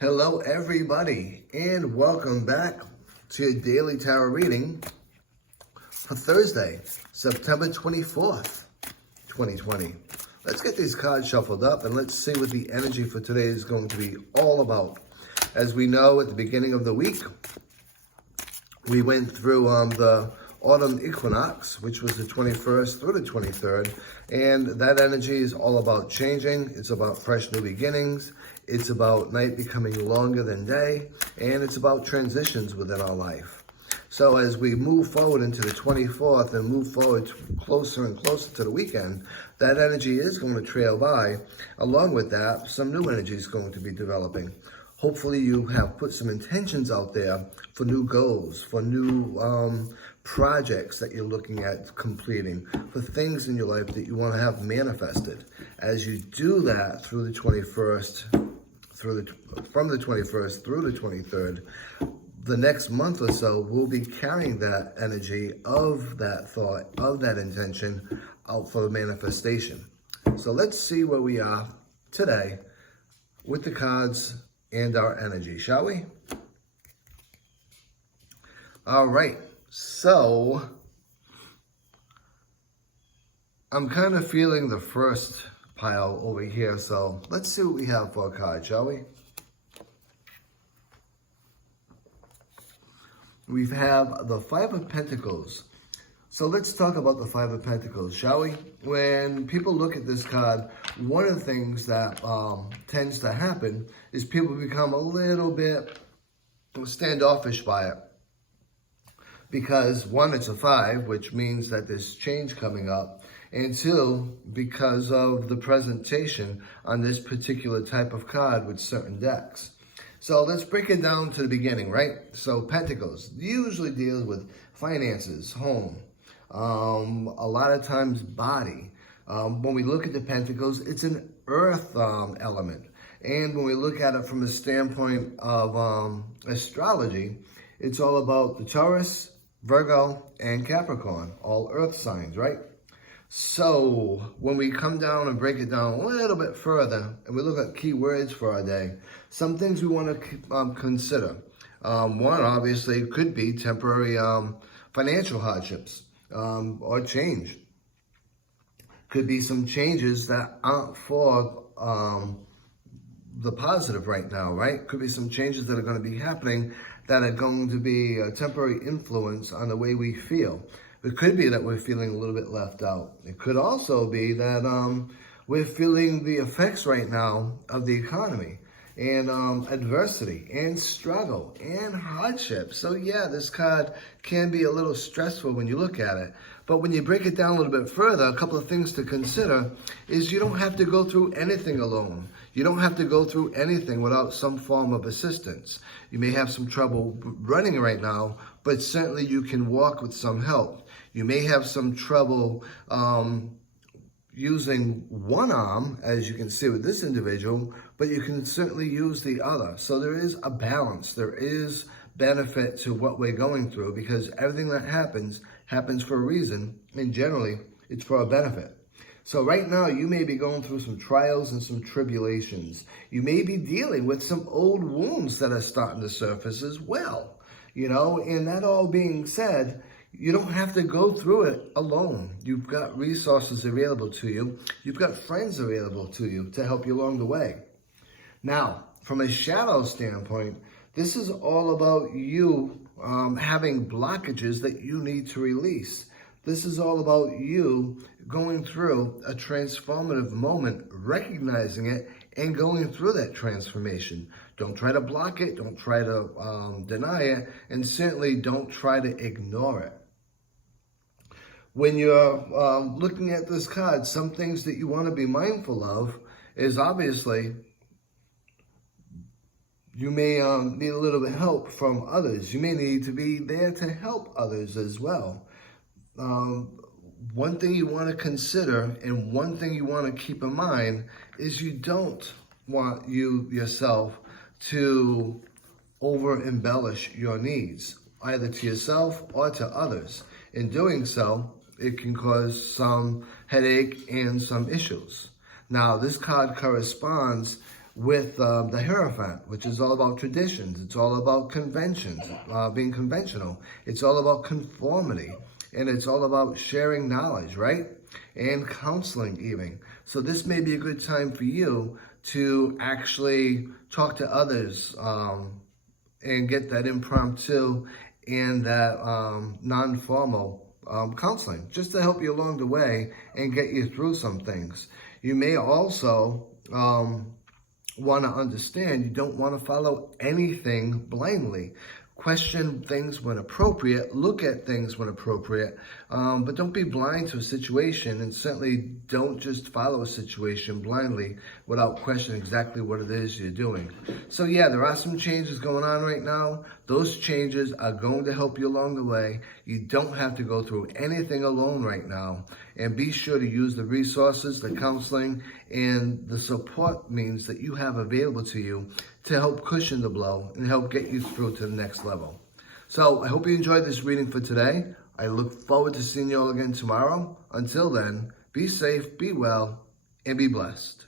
Hello, everybody, and welcome back to your daily tarot reading for Thursday, September 24th, 2020. Let's get these cards shuffled up and let's see what the energy for today is going to be all about. As we know, at the beginning of the week, we went through the autumn equinox, which was the 21st through the 23rd, and that energy is all about changing. It's about fresh new beginnings. It's about night becoming longer than day, and it's about transitions within our life. So as we move forward into the 24th and move forward closer and closer to the weekend, that energy is going to trail by. Along with that, some new energy is going to be developing. Hopefully you have put some intentions out there for new goals, for new projects that you're looking at completing, for things in your life that you want to have manifested. As you do that through the 21st, from the 21st through the 23rd, the next month or so, we'll be carrying that energy of that thought, of that intention out for the manifestation. So let's see where we are today with the cards and our energy, shall we? All right, so I'm kind of feeling the first pile over here, so let's see what we have for a card, shall we? We have the Five of Pentacles. So let's talk about the Five of Pentacles, shall we? When people look at this card, one of the things that tends to happen is people become a little bit standoffish by it. Because one, it's a 5, which means that there's change coming up. And two, because of the presentation on this particular type of card with certain decks. So let's break it down to the beginning, right? So Pentacles usually deals with finances, home, a lot of times body. When we look at the Pentacles, it's an earth element. And when we look at it from a standpoint of astrology, it's all about the Taurus, Virgo, and Capricorn, all earth signs, right? So when we come down and break it down a little bit further, and we look at key words for our day, some things we want to consider. One, obviously, could be temporary financial hardships or change. Could be some changes that aren't for the positive right now, right? Could be some changes that are going to be happening that are going to be a temporary influence on the way we feel. It could be that we're feeling a little bit left out. It could also be that we're feeling the effects right now of the economy and adversity and struggle and hardship. So yeah, this card can be a little stressful when you look at it. But when you break it down a little bit further, a couple of things to consider is you don't have to go through anything alone. You don't have to go through anything without some form of assistance. You may have some trouble running right now, but certainly you can walk with some help. You may have some trouble using one arm, as you can see with this individual, but you can certainly use the other. So there is a balance. There is benefit to what we're going through because everything that happens for a reason, and generally it's for a benefit. So right now you may be going through some trials and some tribulations. You may be dealing with some old wounds that are starting to surface as well. You know, and that all being said, you don't have to go through it alone. You've got resources available to you. You've got friends available to you to help you along the way. Now, from a shadow standpoint, this is all about you having blockages that you need to release. This is all about you going through a transformative moment, recognizing it, and going through that transformation. Don't try to block it. Don't try to deny it. And certainly don't try to ignore it. When you're looking at this card, some things that you want to be mindful of is obviously you may need a little bit of help from others. You may need to be there to help others as well. One thing you want to consider and one thing you want to keep in mind is you don't want you yourself to over-embellish your needs, either to yourself or to others. In doing so, it can cause some headache and some issues. Now, this card corresponds with the Hierophant, which is all about traditions. It's all about conventions, being conventional. It's all about conformity. And it's all about sharing knowledge, right? And counseling even. So this may be a good time for you to actually talk to others and get that impromptu and that non-formal counseling, just to help you along the way and get you through some things. You may also want to understand you don't want to follow anything blindly. Question things when appropriate, look at things when appropriate, but don't be blind to a situation, and certainly don't just follow a situation blindly without questioning exactly what it is you're doing. So yeah, there are some changes going on right now. Those changes are going to help you along the way. You don't have to go through anything alone right now, and be sure to use the resources, the counseling, and the support means that you have available to you to help cushion the blow and help get you through to the next level. So I hope you enjoyed this reading for today. I look forward to seeing you all again tomorrow. Until then, be safe, be well, and be blessed.